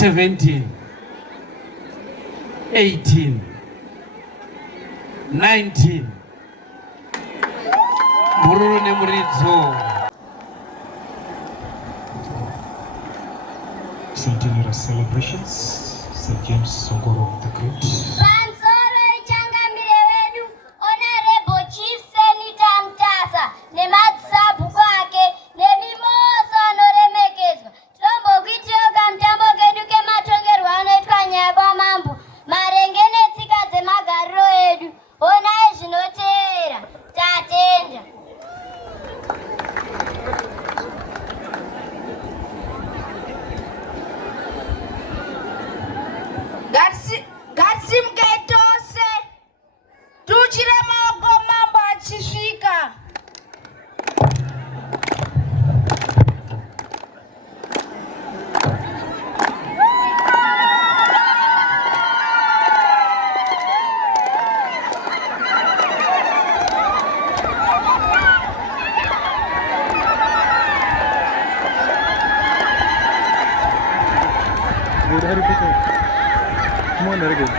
17, 18, 19. Mururu nemuridzo. Centenary celebrations. St. James Songoro the Great. Come on, very good.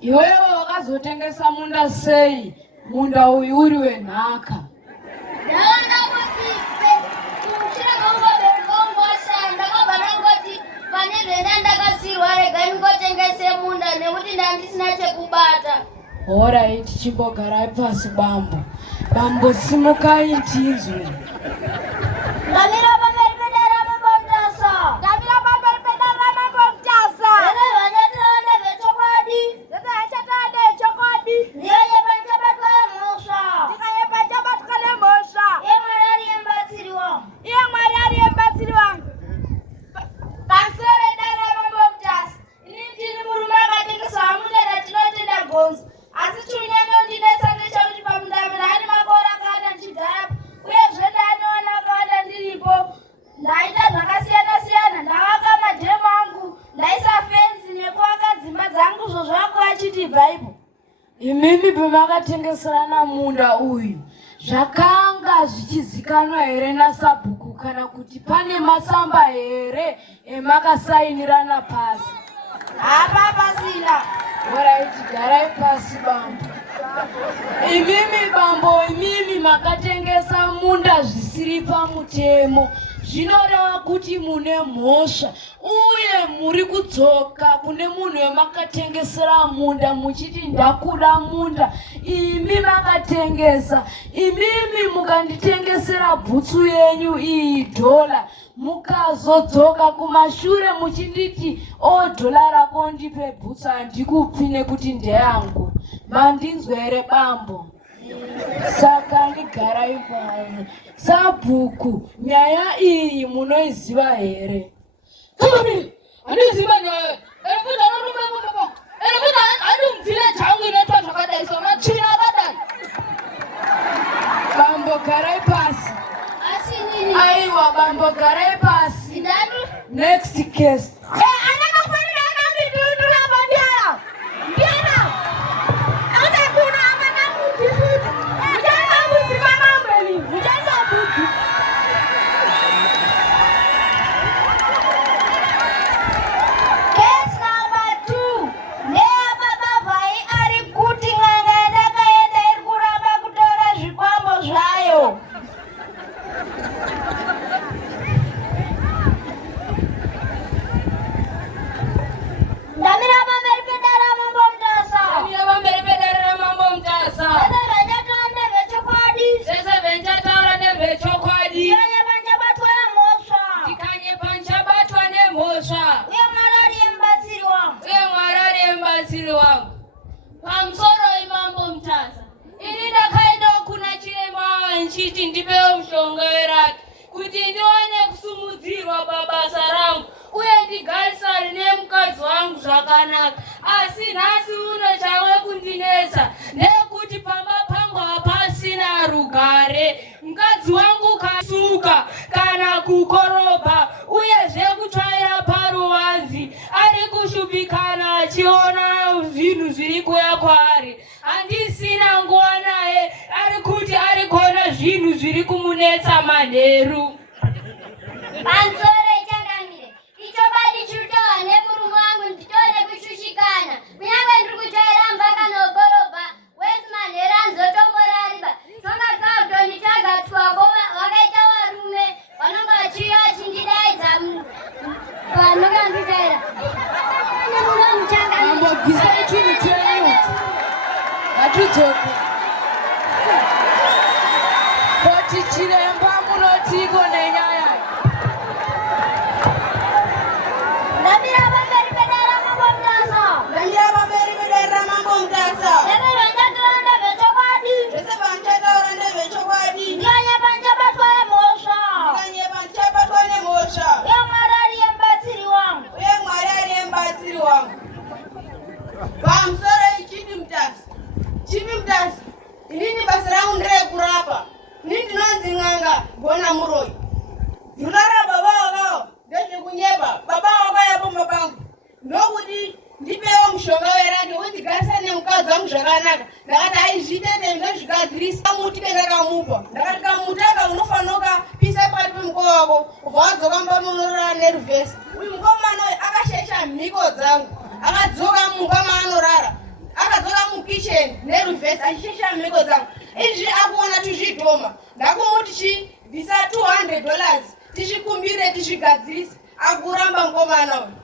Iwewe wakazotengesa munda sei? Munda uyu uri wenhaka. Ndaona kuti kumshira mongo berongo asha ndakabara ngoti pane zvenda ndakasirwa rega ngotengese munda nekuti ndandisina chekubata. Alright, chimbogarai pasi bambo. Bambo simukai ndinzwe. Ngamira pamberi pedara mabomtasa. Ngamira pamberi pedara mabomtasa. Ere vanyatanda vechokwadi. Ere vanyatanda vechokwadi. Ndiye panchabatwa mosha. Ndikaye panchabatwa nemosha. Iye Mwari embatsiri wangu. Iye Mwari embatsiri wangu. Pamusoro pedara mabomtasa. Ini ndini murume akatengesa amuna ndatinotenda gonzo. Asi chunyanya ndinesa ndechekuti pamundamira ane makore akawanda ndichigara. Uye zvendanoona akawanda ndiripo. Ndaita zvakasiyana siyana, ndavaka madhemu angu, ndaisa fenzi nekuaka dzimba dzangu zvozvako achiti bhaibo. Imimi pamakatengeserana munda uyu, zvakanga zvichizikanwa here naSabhuku kana kuti pane masamba here emakasainirana pasi? Apa pasina. Alright, garai pasi bambo. Imimi bambo, imimi makatengesa munda zvisiri pamutemo. Zvinoreva kuti mune mhosva uye muri kudzoka kune munhu wemakatengesera munda muchiti ndakuda munda. Imi makatengesa, imimi mukanditengesera bhutsu yenyu iyi $, mukazodzoka kumashure muchinditi $, rako ndipe bhutsu handikupi nekuti ndeyangu. Mandinzwe here bambo? Saka ndigarai pano. Sabhuku, nyaya iyi munoiziva here? Tumi, handiziva nyaya. Ekuti handiumvile changu inoitwa zvakadai soma china akadai. bambo garai pasi. Asinini. Aiwa bambo garai pasi. Sidani. Next case. Anaka kufanya nani bidu na bandiara. Ndiana. Ata kuna amana mbifuta. Mjana mbuzi mama mbeli. Mjana mbuzi. Case number 2. Nea baba vai ari kuti nganga kaenda iri kuramba kutora zvikwambo zvayo. Damira bamberi pedara mambo mtasa. Damira bamberi pedara mambo mtasa. Sasa venjataura nevechokwadi. Sasa venjataura nevechokwadi. Tikanye panchabatwa nemhosva. Tikanye panchabatwa nemhosva. Uye Mwari mubatsiri wangu. Uye Mwari mubatsiri wangu. Pamusoro imambo mtasa. Ini ndakaendawo kuna chiremba nchiti ndipewo mushonga werake kuti ndiwane kusumudzirwa pabasa rangu uye ndigarisane nemukadzi wangu zvakanaka. Asi nhasi uno chave kundinetsa ndekuti pamba pangu hapasina rugare. Mukadzi wangu kasuka kana kukorobha uyezve kutsvaira paruvanzi. Ari kushupikana achiona zvinhu zviri kuuya kwaari. Handisina nguva naye. Ari kuti ari kuona zvinhu zviri kumunetsa manheru. Pamusoro ichangamire. Icho badi chiritaura nemurume wangu nditore kushushikana. Kunyange ndiri kutsvaira mpaka nogorobha. Wesi manheru anozotomborariba. Tonga tikautonditsvaga twako vakaita varume vanonga vachiuya vachindidaidza panonga nditsvaira. Bambo bvisai chinhu chenyu. Ngatidzoke. Koti chiremba munotiko nenyaya. Damira bamberi pedara mambo mtasa. Damira bamberi pedara mambo mtasa. Sasa venjataura nevechokwadi. Sasa vanchataura nevechokwadi. Tikanye panchabatwa nemhosva. Tikanye panchabatwa nemhosva. Uye Mwari mubatsiri wangu. Uye Mwari mubatsiri wangu. Pamusoro ichipi mtasa. Chipi mtasa. Inini basa rangu nderekurapa. Inini ndinonzi n'anga gona muroi. Ndinora baba wakawo ndezvekunyeba. Baba wakaya pomba pangu. Ndokuti ndipewo mushonga werake undigarisane nemukadzi wangu zvakanaka. Ndakati aizvitende ndozvigadzirisa muti bendakamupa. Ndakati kamutaka unofanoka pisa pakati pemukova wako. Kubva wadzoka mumba munorara neruvhesi. Uyu mukomana uyu akashesha mhiko dzangu. Akadzoka mumba maanorara. Akadzoka mukicheni neruvhesi achishesha mhiko dzangu. Izvi akuona tuzvidhoma. Ndakumuti chibvisa $200 tichikumbire tichigadzirise. Akuramba mukomana uyu.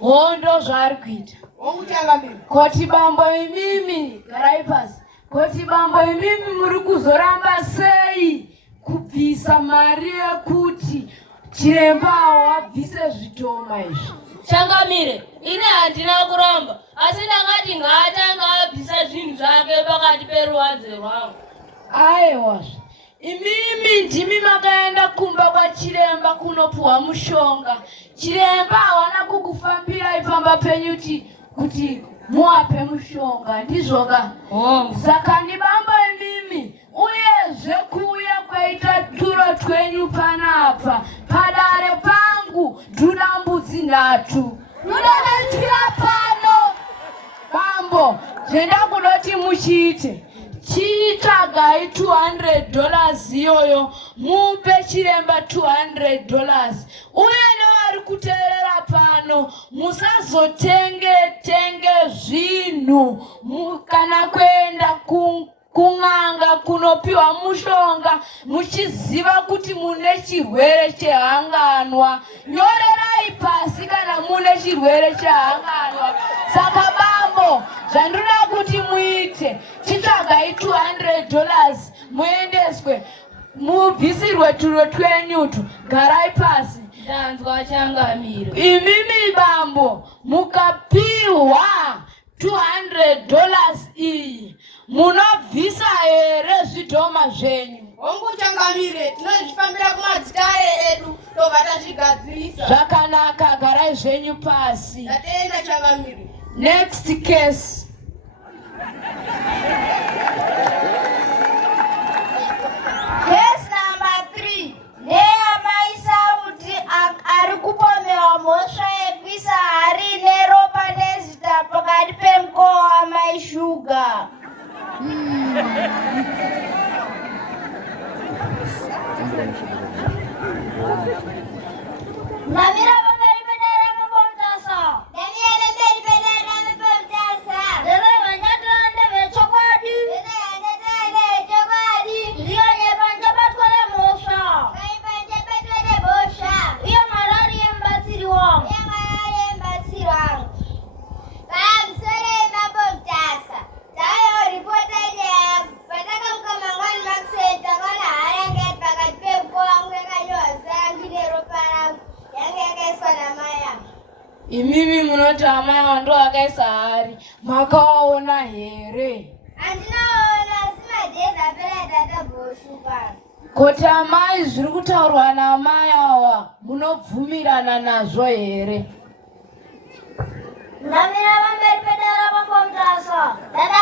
Hondo zvaari kuita. Wonguchangamira. Koti bambo imimi garai pasi. Koti bambo imimi muri kuzoramba sei kubvisa mari yekuti chiremba wabvise zvitoma izvi. Changamire, ini handina kuramba, asi ndakati ngaatanga abvisa zvinhu zvake pakati peruvanze rwangu. Aiwazve, imimi ndimi makaenda kumba kwachiremba kunopuhwa mushonga. Chiremba hawana kukufambirai pamba penyu kuti muwape mushonga, ndizvoka? Saka ndibambo imimi uyezve kuuya kwaita turo twenyu panapa padare pangu ndoda mbudzi 3. Ndodatira pano bambo zvenda kudoti muchiite chitsvagai $200 iyoyo mupe chiremba $200 uye nevari kuteerera pano musazotenge zvinhu kana kuenda kun'anga kunopiwa mushonga muchiziva kuti mune chirwere chehanganwa. Nyorerai pasi kana mune chirwere chehanganwa. Saka bambo zvandoda kuti muite chitsvagai $200 muendeswe mubvisirwe turo twenyutu. Garai pasi. Ndanzwa Changamire. Imimi bambo mukapiwa $200 iyi munobvisa here zvidhoma zvenyu? Hongu Changamire, tinozvifambira kumadzitare edu tobva tazvigadzirisa. Zvakanaka, garai zvenyu pasi. Ndatenda Changamire. Next case. Ndamira pamberi pedera mapomtasa. Ndamira pamberi pedera mapomtasa. Dereva nyatonde vechokwadi. Dereva nyatonde vechokwadi. Ndiyo nyepanje patwale mosha. Nyepanje patwale mosha. Iyo marari embatsiri wangu. Iyo marari embatsiri wangu. Pamsore mapomtasa. Tayo ripota ya pataka mkamangani makseta kana hayange pakati wangu kanyoza ngidero para. Imimi munoti amai ndo akaisa hari makaona here? Andinaona simajeza pera tata boshupa. Kuti amai zviri kutaurwa naamai awa munobvumirana nazvo here? Ndamira pamberi pedera pambomutasa. Dada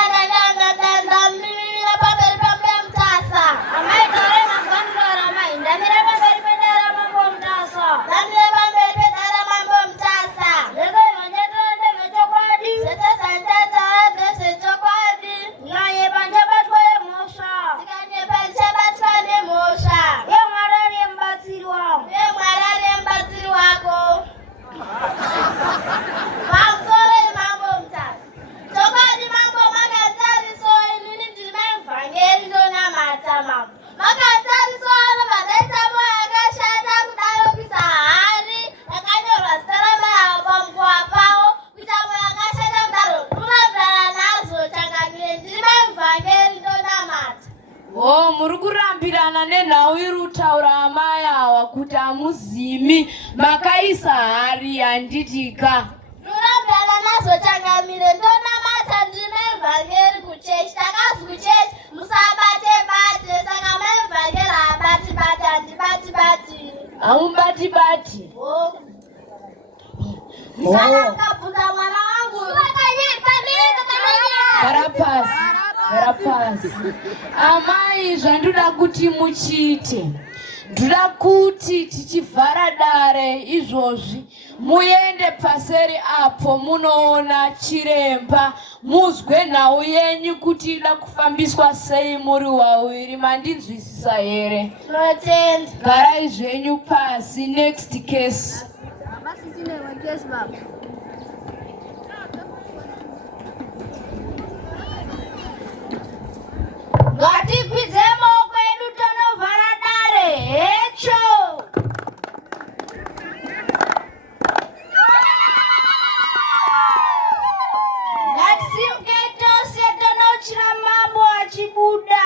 mimira pamberi pambomutasa. Amai tare magandura amai. Ndamira pamberi pedera pambomutasa. Ndamira pamberi pedera pambomutasa. Ndege vanyatonde vechokwadi. Sese santata vese chokwadi. Nganye panje batwale mosha. Nganye panje batwale mosha. Ye mwarari embatsiri wako. Ye mwarari embatsiri wako. Pamsore mapomtasa. Chokwadi mambo makatari so inini ndimevhangeri ndona matama. Makatari so ano madaita moyo akashata kudayokisa hari. Yakanyorwa zita ramai pamukova pavo. Kuita moyo akashata kudaro. Kunamdana nazo changamire ndimevhangeri ndona mata. Oh, muri kurambirana nenhau iri kutaura amai awa kuti hamuzimi makaisa hari yanditika. Nurambirana nazo changamire ndona mata ndimevhangeri kuchechi. Takazi kuchechi musabate-bate saka maevhangeri habati-bati handibati-bati. Hamubati-bati? Saka mukabvunza mwana wangu. Gara pasi. Gara pasi. Amai zvandoda kuti muchiite. Ndoda kuti tichivhara dare izvozvi muende paseri apo munoona chiremba muzwe nhau yenyu kuti ida kufambiswa sei muri wawiri. Mandinzwisisa here? Tinotenda. Garai zvenyu pasi. Next case. Ngatikwidze maoko edu tonovhara dare. Hecho. Ngatisimke tose tonochira mambo achibuda.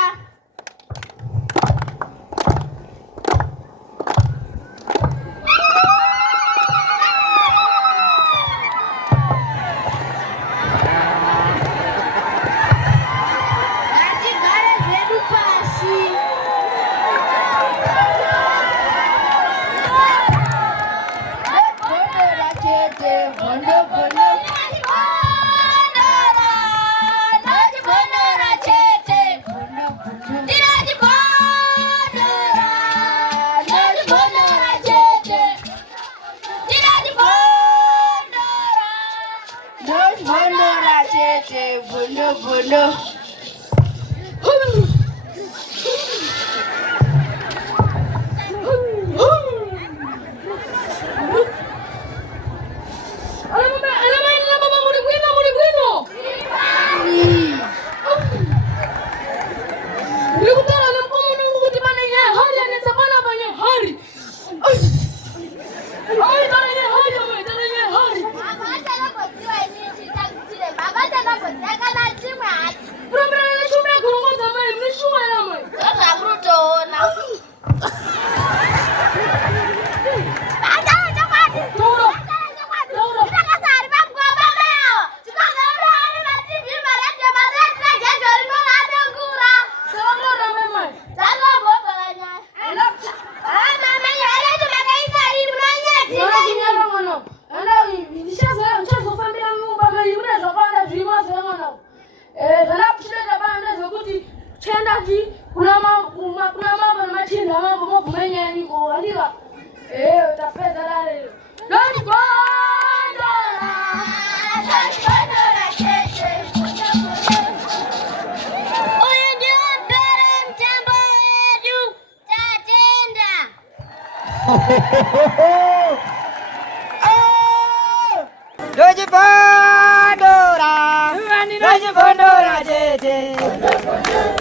Tatenda.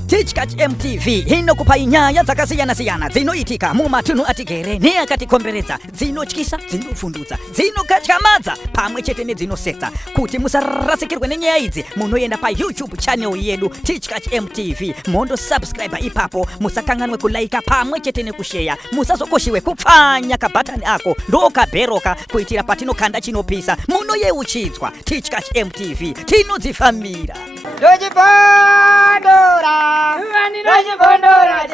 Teachkatch MTV inokupa inyaya dzakasiyana-siyana dzinoitika mumatunhu atigere neakatikomberedza, dzinotyisa, dzinofundutsa, dzinokatyamadza pamwe chete nedzinosetsa. Kuti musarasikirwe nenyaya idzi, munoenda pa YouTube channel yedu Teachkatch MTV, mondo subscribe ipapo, musakanganwe kulaika pamwe chete nekushare, musazokoshiwe kupfanya kabhatani ako ndokabheroka kuitira patinokanda chinopisa munoyeuchidzwa. Teachkatch MTV tinodzifamira. Dojibondora, dojibondora,